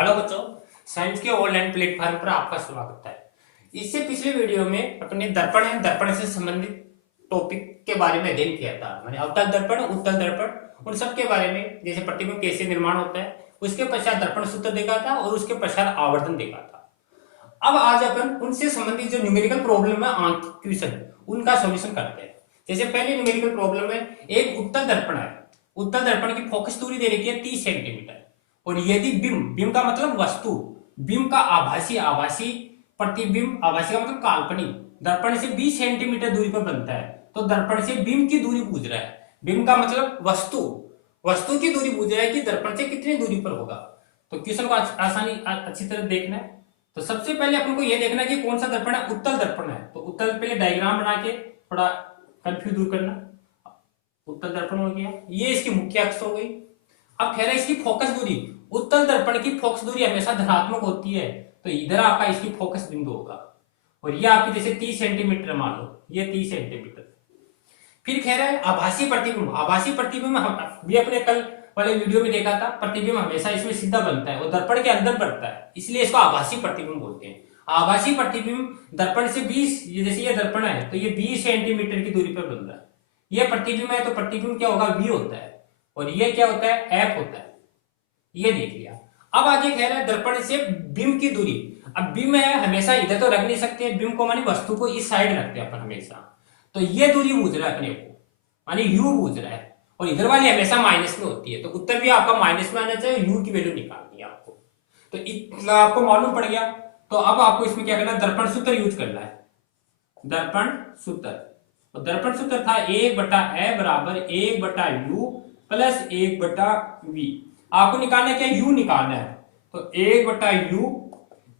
Hello बच्चों, science के online platform पर आपका स्वागत है। इससे पिछले वीडियो में अपने दर्पण से संबंधित टॉपिक के बारे में अध्ययन किया था। मैंने अवतल दर्पण, उत्तल दर्पण उन सब के बारे में, जैसे प्रतिबिंब कैसे निर्माण होता है, उसके पश्चात दर्पण सूत्र देखा था और उसके पश्चात आवर्तन देखा था। अब आज अपन उनसे संबंधित जो न्यूमेरिकल प्रॉब्लम है, आंतरिक क्वेश्चन, उनका सॉल्यूशन करते हैं। जैसे पहली न्यूमेरिकल प्रॉब्लम है, एक उत्तल दर्पण है। उत्तल दर्पण की फोकस दूरी दे रखी है 30 सेंटीमीटर और यदि बिंब का मतलब वस्तु, बिंब का आभासी, आभासी प्रतिबिंब, आभासी का मतलब काल्पनिक, दर्पण से 20 सेंटीमीटर दूरी पर बनता है, तो दर्पण से बिंब की दूरी पूछ रहा है। बिंब का मतलब वस्तु, वस्तु की दूरी पूछ रहा है कि दर्पण से कितनी दूरी पर होगा। तो क्वेश्चन को आसानी अच्छी तरह देखना है। तो सबसे पहले अपन को यह देखना है कि कौन सा दर्पण है, उत्तल दर्पण है। तो उत्तल पहले डायग्राम बना के थोड़ा कंफ्यूज दूर करना। उत्तल दर्पण हो गया, ये इसकी मुख्य अक्ष हो गई। अब कह रहे हैं इसकी फोकस दूरी, उत्तल दर्पण की फोकस दूरी हमेशा धनात्मक होती है, तो इधर आपका इसकी फोकस बिंदु होगा और ये आपकी जैसे 30 सेंटीमीटर मान लो, ये 30 सेंटीमीटर। फिर कह रहे हैं आभासी प्रतिबिंब। आभासी प्रतिबिंब हम भी अपने कल वाले वीडियो में देखा था, प्रतिबिंब हमेशा इसमें सीधा बनता है और दर्पण के अंदर बनता है, इसलिए इसको आभासी प्रतिबिंब बोलते हैं। आभासी प्रतिबिंब दर्पण से 20, जैसे ये दर्पण है तो ये 20 सेंटीमीटर की दूरी पर बन रहा है। ये प्रतिबिंब है तो प्रतिबिंब क्या होगा, V होता है और ये क्या होता है, F होता है। ये देख लिया। अब आगे कह रहा है दर्पण से बिंब की दूरी। अब बिंब है हमेशा इधर तो रख नहीं सकते, बिंब को मानी वस्तु को इस साइड रखते हैं अपन हमेशा, तो ये दूरी पूछ रहा है अपने को, मानी U पूछ रहा है और इधर वाली हमेशा माइनस में होती है, तो उत्तर भी आपका माइनस में आना चाहिए, U की वैल्यू निकालनी है आपको। तो इतना आपको मालूम पड़ गया। तो अब आपको इसमें क्या करना है, दर्पण सूत्र यूज करना है। दर्पण सूत्र, तो दर्पण सूत्र था 1/A बराबर 1/U प्लस 1/V। आपको निकालना है क्या, U निकालना है, तो 1/U,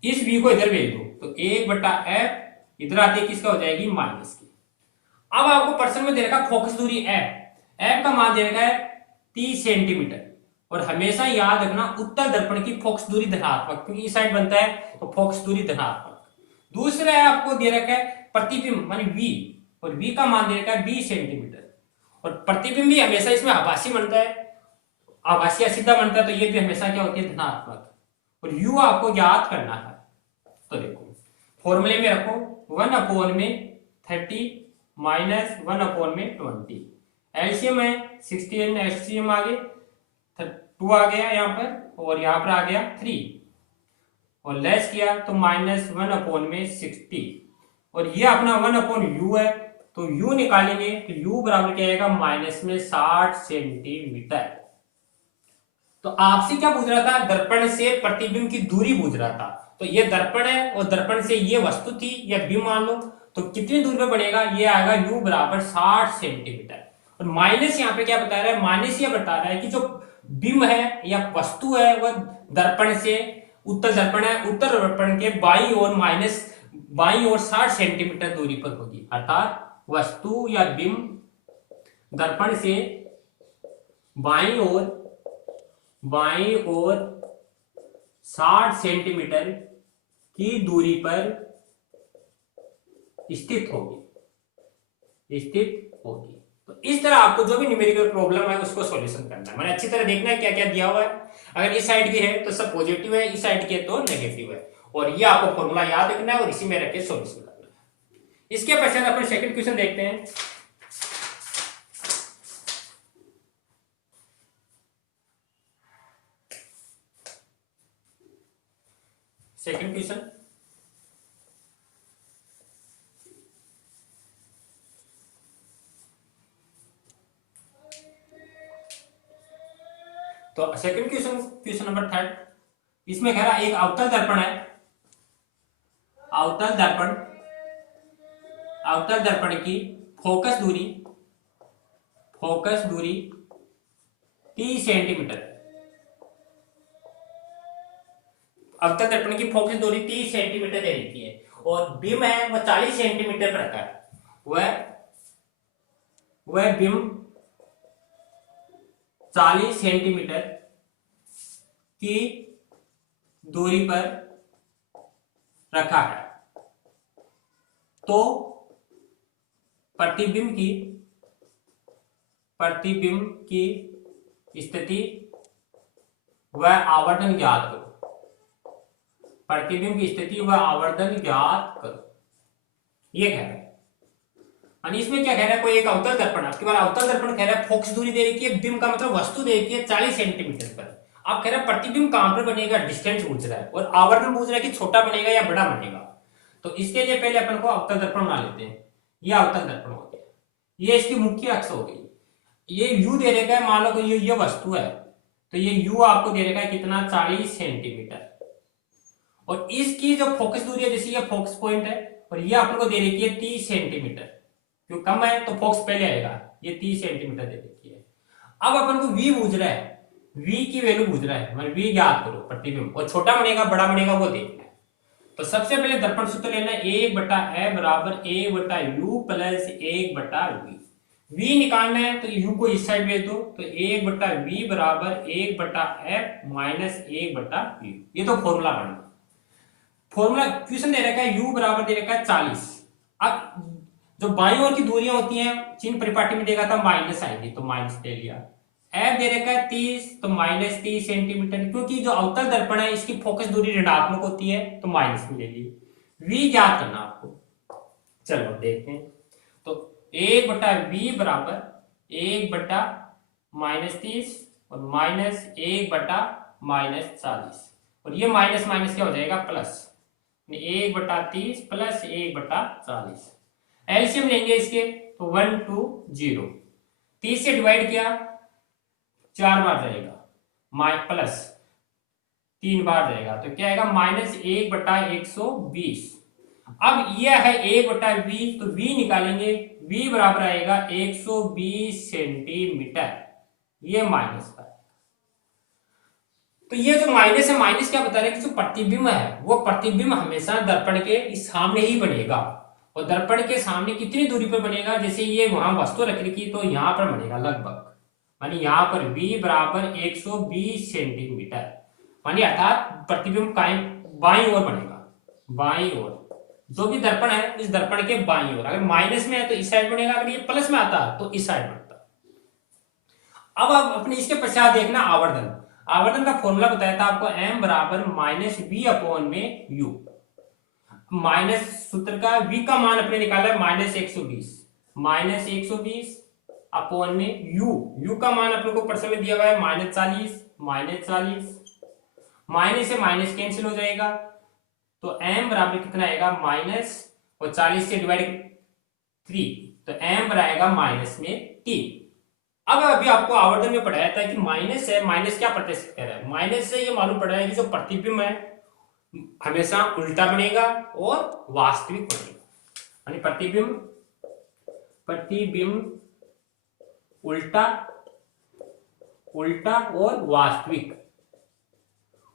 इस V को इधर भेज दो, तो 1/F इधर आते किसका हो जाएगी, माइनस की। अब आपको प्रश्न में दे रखा फोकस दूरी F का मान दे रखा है 30 सेंटीमीटर और हमेशा याद रखना उत्तल दर्पण की फोकस दूरी धनात्मक, क्योंकि इस साइड बनता है तो फोकस दूरी धनात्मक। दूसरा है आपको दे रखा है प्रतिबिंब मानी V, और V का मान दे रखा है 20 सेंटीमीटर और प्रतिबिंब भी हमेशा इसमें आभासी बनता है, आभासी सीधा बनता है, तो ये भी हमेशा क्या होती है, धनात्मक। और U आपको याद करना है, तो देखो फॉर्मूले में रखो 1/30 माइनस 1/20। एलसीएम है 16, एलसीएम आगे 2 आ गया यहाँ पर और यहाँ पर आ गया 3 और लेस किया तो -1/60 और ये अपना 1/U है, तो U निकालेंगे तो U बराबर क्या आएगा, माइनस में 60 सेंटीमीटर। तो आपसे क्या पूछ रहा था, दर्पण से प्रतिबिंब की दूरी पूछ रहा था। तो ये दर्पण है और दर्पण से ये वस्तु थी या बिंब मान लो, तो कितनी दूरी पे बनेगा, ये आएगा U बराबर 60 सेंटीमीटर। और माइनस यहाँ पे क्या बता रहा है, माइनस ये बता रहा है कि जो बिंब है या वस्तु है वह दर्पण से, उत्तल दर्पण है, उत्तल दर्पण के बाई ओर 60 सेंटीमीटर दूरी पर होगी। अर्थात वस्तु या बिंब दर्पण से बाई ओर 60 सेंटीमीटर की दूरी पर स्थित होगी। तो इस तरह आपको जो भी न्यूमेरिकल प्रॉब्लम है उसको सॉल्यूशन करना है। मैंने अच्छी तरह देखना है क्या क्या दिया हुआ है। अगर इस साइड की है तो सब पॉजिटिव है, इस साइड की है तो नेगेटिव है, और ये आपको फॉर्मूला याद रखना है और इसी में रख के सॉल्यूशन करना है। इसके पश्चात अपन सेकंड क्वेश्चन देखते हैं। सेकंड क्वेश्चन, तो सेकंड क्वेश्चन नंबर 3, इसमें कह रहा एक अवतल दर्पण है। अवतल दर्पण की फोकस दूरी 30 सेंटीमीटर। अवतल दर्पण की फोकस दूरी 30 सेंटीमीटर दे रखी है और बिंब है वह 40 सेंटीमीटर पर रखा है। वह बिंब 40 सेंटीमीटर की दूरी पर रखा है, तो प्रतिबिंब की स्थिति व आवर्तन ज्ञात करो। प्रतिबिंब की स्थिति व आवर्धन ज्ञात करो, ये कह रहा है। और इसमें क्या कह रहा है, कोई एक अवतल दर्पण, आपके पास अवतल दर्पण कह रहा है, फोकस दूरी दे रखी है, बिंब का मतलब वस्तु दे रखी है 40 सेंटीमीटर पर। आप कह रहे हैं प्रतिबिंब कहां पर बनेगा, डिस्टेंस पूछ रहा है, और आवर्धन पूछ रहा है कि छोटा बनेगा या बड़ा बनेगा। तो इसके लिए पहले अपन को अवतल दर्पण बना लेते हैं। यह अवतल दर्पण हो गया, ये इसकी मुख्य अक्ष हो गई। ये यू दे रखा है, मान लो कि ये वस्तु है, तो ये यू आपको दे रखा है कितना, 40 सेंटीमीटर। और इसकी जो फोकस दूरी है, जैसे ये फोकस पॉइंट है, और ये अपन को दे रखी है 30 सेंटीमीटर, क्यों कम है तो फोकस पहले आएगा, ये 30 सेंटीमीटर दे रखी है। अब अपन को v पूछ रहा है, v की वैल्यू पूछ रहा है, मतलब v ज्ञात करो प्रतिबिंब, और छोटा बनेगा बड़ा बनेगा वो देखना है। तो सबसे पहले दर्पण सूत्र लेना है, 1/f बराबर 1/u प्लस 1/v। v निकालना है तो u को इस साइड भेज दो, तो 1/v बराबर 1/f माइनस 1/u। ये तो फॉर्मूला बन गया। फॉर्मूला क्वेश्चन दे रखा है u बराबर दे रखा है 40। अब जो बाईं ओर की दूरियां होती हैं, चिन्ह परिपाटी में देगा था माइनस आएगी, तो माइनस ले लिया। f दे रखा है 30, तो माइनस 30 सेंटीमीटर, क्योंकि जो अवतल दर्पण है इसकी फोकस दूरी ऋणात्मक होती है, तो माइनस में ले ली। v ज्ञात करना आपको, चलो देखते हैं। तो 1/v बराबर 1 माइनस 30 और माइनस 1/-40, और ये माइनस माइनस क्या हो जाएगा, प्लस। 1/30 प्लस 1/40। एलसीएम लेंगे इसके, तो 1 2 0। 30 से डिवाइड किया 4 बार जाएगा, प्लस 3 बार जाएगा, तो क्या आएगा, माइनस 1/120। अब यह है 1/v, तो v निकालेंगे, v बराबर आएगा 120 सेंटीमीटर, ये माइनस का। तो ये जो माइनस है, माइनस क्या बता रहा है कि जो प्रतिबिंब है वो प्रतिबिंब हमेशा दर्पण के सामने ही बनेगा, और दर्पण के सामने कितनी दूरी पर बनेगा, जैसे ये वहां वस्तु रख रखी तो यहां पर बनेगा लगभग, मानी यहां पर v बराबर 120 सेंटीमीटर, मानी अर्थात प्रतिबिंब बाईं ओर बनेगा, बाईं ओर। जो भी दर्पण है इस दर्पण के बाईं ओर, अगर माइनस में है तो इस साइड बनेगा, अगर ये प्लस में आता तो इस साइड बनता। अब आप अपने इसके पश्चात देखना आवर्धन। आवर्धन का फॉर्मूला बताया था आपको, m बराबर माइनस v अपॉन में u। माइनस सूत्र का v का मान अपने निकाला है माइनस 120 अपॉन में u का मान अपने को प्रश्न में दिया हुआ है माइनस 40। माइनस से माइनस कैंसिल हो जाएगा, तो m बराबर कितना आएगा, माइनस, और 40 से डिवाइड 3, तो m बराबर आएगा माइनस में 3। अब अभी आपको आवर्धन में पढ़ाया था कि माइनस है, माइनस क्या प्रतिशत कह रहा है, माइनस से ये मालूम पड़ रहा है कि जो प्रतिबिंब है हमेशा उल्टा बनेगा और वास्तविक बनेगा, यानी प्रतिबिंब उल्टा और वास्तविक,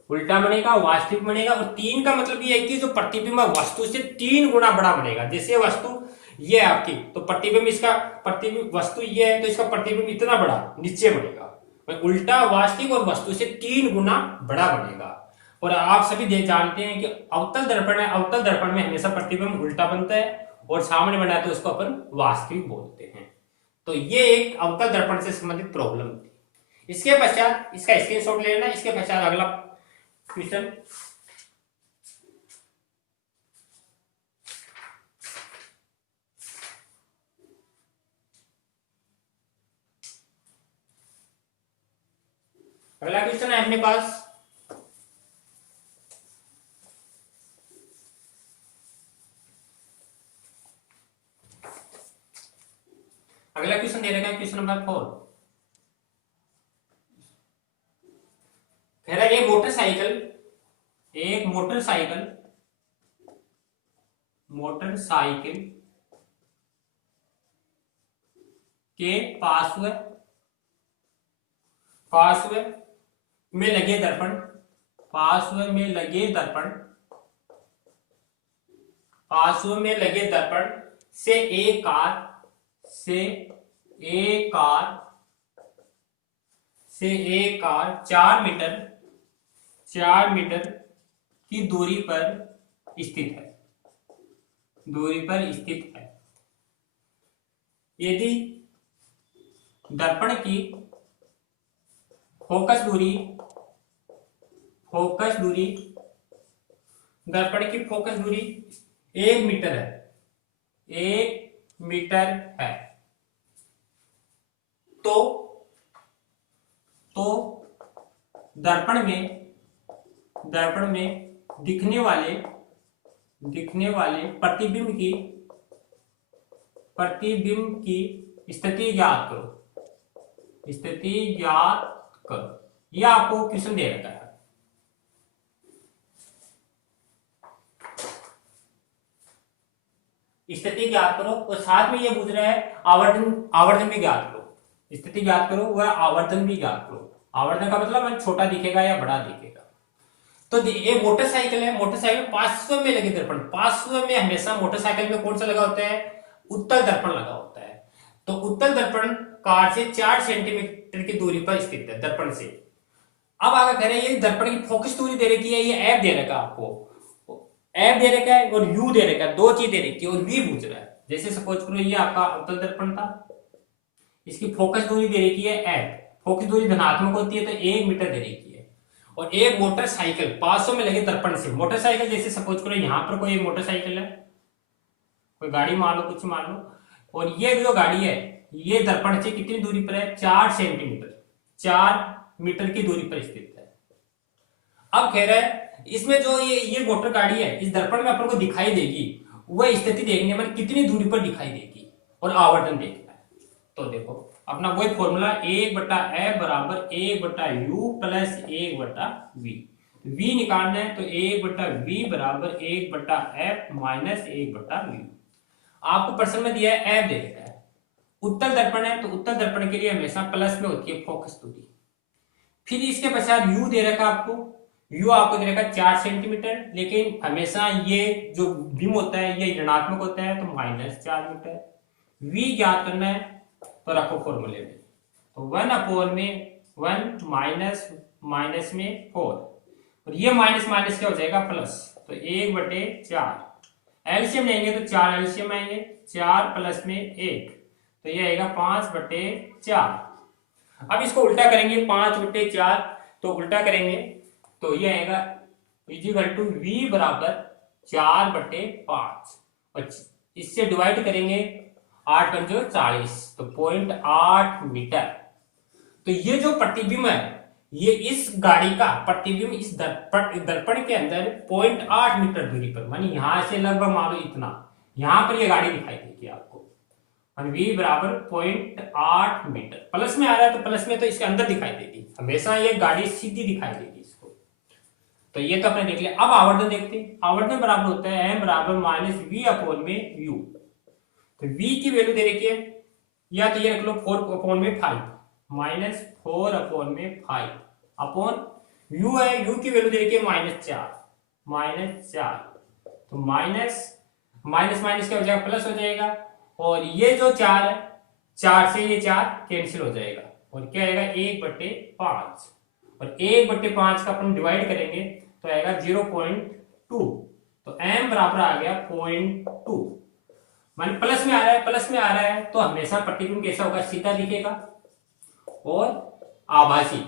उल्टा बनेगा वास्तविक बनेगा। और 3 का मतलब ये है कि जो प्रतिबिंब वस्तु से 3 गुना बड़ा बनेगा। जैसे वस्तु ये है आपकी, तो प्रतिबिंब, इसका प्रतिबिंब वस्तु ये है तो इसका प्रतिबिंब इतना बड़ा नीचे बनेगा, उल्टा वास्तविक और वस्तु से 3 गुना बड़ा बनेगा। और आप सभी जानते हैं कि अवतल दर्पण है, अवतल दर्पण में हमेशा प्रतिबिंब उल्टा बनता है, और सामने बना है तो उसको अपन वास्तविक बोलते हैं। तो ये एक अवतल दर्पण से संबंधित प्रॉब्लम थी। इसके पश्चात इसका स्क्रीनशॉट लेना। इसके पश्चात अगला क्वेश्चन, अगला क्वेश्चन है अपने पास, अगला क्वेश्चन दे रखा है क्वेश्चन नंबर 4। कह रहा है एक मोटरसाइकिल के पार्श्व में लगे दर्पण से एक कार 4 मीटर की दूरी पर स्थित है। यदि दर्पण की फोकस दूरी दर्पण की फोकस दूरी 1 मीटर है, 1 मीटर है, तो दर्पण में दिखने वाले प्रतिबिंब की स्थिति ज्ञात करो। यह आपको क्वेश्चन दे रखा है। स्थिति ज्ञात करो और साथ में ये पूछ रहा है आवर्धन भी ज्ञात करो। स्थिति ज्ञात करो वह आवर्धन भी ज्ञात करो। आवर्धन का मतलब छोटा दिखेगा या बड़ा दिखेगा। तो ये मोटरसाइकिल है, मोटरसाइकिल 500 में लगे दर्पण, 500 में हमेशा मोटरसाइकिल में कौन सा लगा होता है? उत्तल दर्पण लगा होता है। तो उत्तल दर्पण कार से 4 सेंटीमीटर की दूरी पर स्थित है दर्पण से। अब आगे कह रहे हैं ये दर्पण की फोकस दूरी दे रखी है, ये एफ दे रखा है आपको, एफ दे रखा है और यू दे रखा है, दो चीज दे रखी है और वी पूछ रहा है। जैसे सपोज करो ये आपका उत्तल दर्पण था, इसकी फोकस दूरी दे रखी है एफ, फोकस दूरी धनात्मक होती है तो 1 मीटर दे रखी है। और एक मोटरसाइकिल 500 में लगे दर्पण से, मोटरसाइकिल जैसे सपोज करो यहां पर कोई मोटरसाइकिल है, कोई गाड़ी मान लो, कुछ मान लो, और ये जो गाड़ी है ये दर्पण से कितनी दूरी पर है? 4 सेंटीमीटर, 4 मीटर की दूरी पर स्थित है। अब कह रहा है इसमें जो ये मोटर गाड़ी है इस दर्पण में अपन को दिखाई देगी, वह स्थिति देखने में कितनी दूरी पर दिखाई देगी और आवर्धन देखना है। तो देखो अपना वही फॉर्मूला 1/f बराबर 1/u प्लस 1/v। v निकालना है तो 1/v बराबर 1/f माइनस 1/v। आपको प्रश्न में दिया है f दे रखा है, उत्तल दर्पण है तो उत्तल दर्पण के लिए हमेशा प्लस में होती है फोकस दूरी। फिर इसके पश्चात u दे रखा आपको, u आपको दे रखा 4 सेंटीमीटर, लेकिन हमेशा ये जो बिम होता है ये ऋणात्मक होता है तो -4 मीटर। v ज्ञात करना है तो रखो फॉर्मूले में, तो 1/1 माइनस में 4 और ये माइनस माइनस क्या हो जाएगा? प्लस, तो 1/4। एलसीएम लेंगे तो 4 एलसीएम आएंगे, 4 प्लस में 1 तो ये आएगा 5/4। अब इसको उल्टा करेंगे 5/4, तो उल्टा करेंगे तो ये आएगा इक्वल टू v बराबर 4/5 और इससे डिवाइड करेंगे 8 पंचो 40 तो 0.8 मीटर। तो ये जो प्रतिबिंब है ये इस गाड़ी का प्रतिबिंब इस दर्पण के अंदर 0.8 मीटर दूरी पर, मानी यहां से लगभग मान लो इतना, यहां पर ये गाड़ी दिखाई देगी आपको। और v बराबर 0.8 मीटर, प्लस में आ रहा है तो प्लस में तो इसके अंदर दिखाई देगी, हमेशा ये गाड़ी सीधी दिखाई देगी इसको। तो ये तो अपने देख लिया। अब आवर्धन देखते हैं। आवर्धन बराबर होता है m बराबर -v/u। तो v की वैल्यू दे रखी है, या तो ये रख लो 4/5 -4/5 अपॉन u है, u की वैल्यू दे रखी है -4 तो माइनस माइनस क्या हो जाएगा? प्लस हो जाएगा। और ये जो 4 है, 4 से ये 4 कैंसिल हो जाएगा और क्या आएगा? 1/5 और 1/5 का अपन डिवाइड करेंगे तो आएगा 0.2, तो m बराबर आ गया 0.2। मान प्लस में आ रहा है तो हमेशा प्रतिबिंब कैसा होगा? सीधा दिखेगा और आभासी,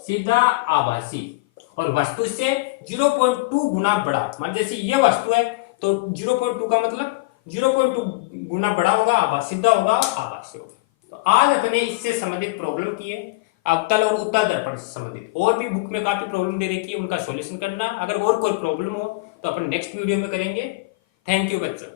सीधा आभासी, और वस्तु से 0.2 गुना बड़ा। मान जैसे ये वस्तु है तो 0.2 का मतलब 0.2 गुना बड़ा होगा, सीधा होगा, आभासी होगा। तो आज अपने इससे संबंधित प्रॉब्लम की है, अवतल और उत्तल दर्पण से संबंधित। और भी बुक में काफी प्रॉब्लम दे रखी है, उनका सॉल्यूशन करना। अगर और कोई प्रॉब्लम हो तो अपन नेक्स्ट वीडियो में करेंगे। थैंक यू बच्चों।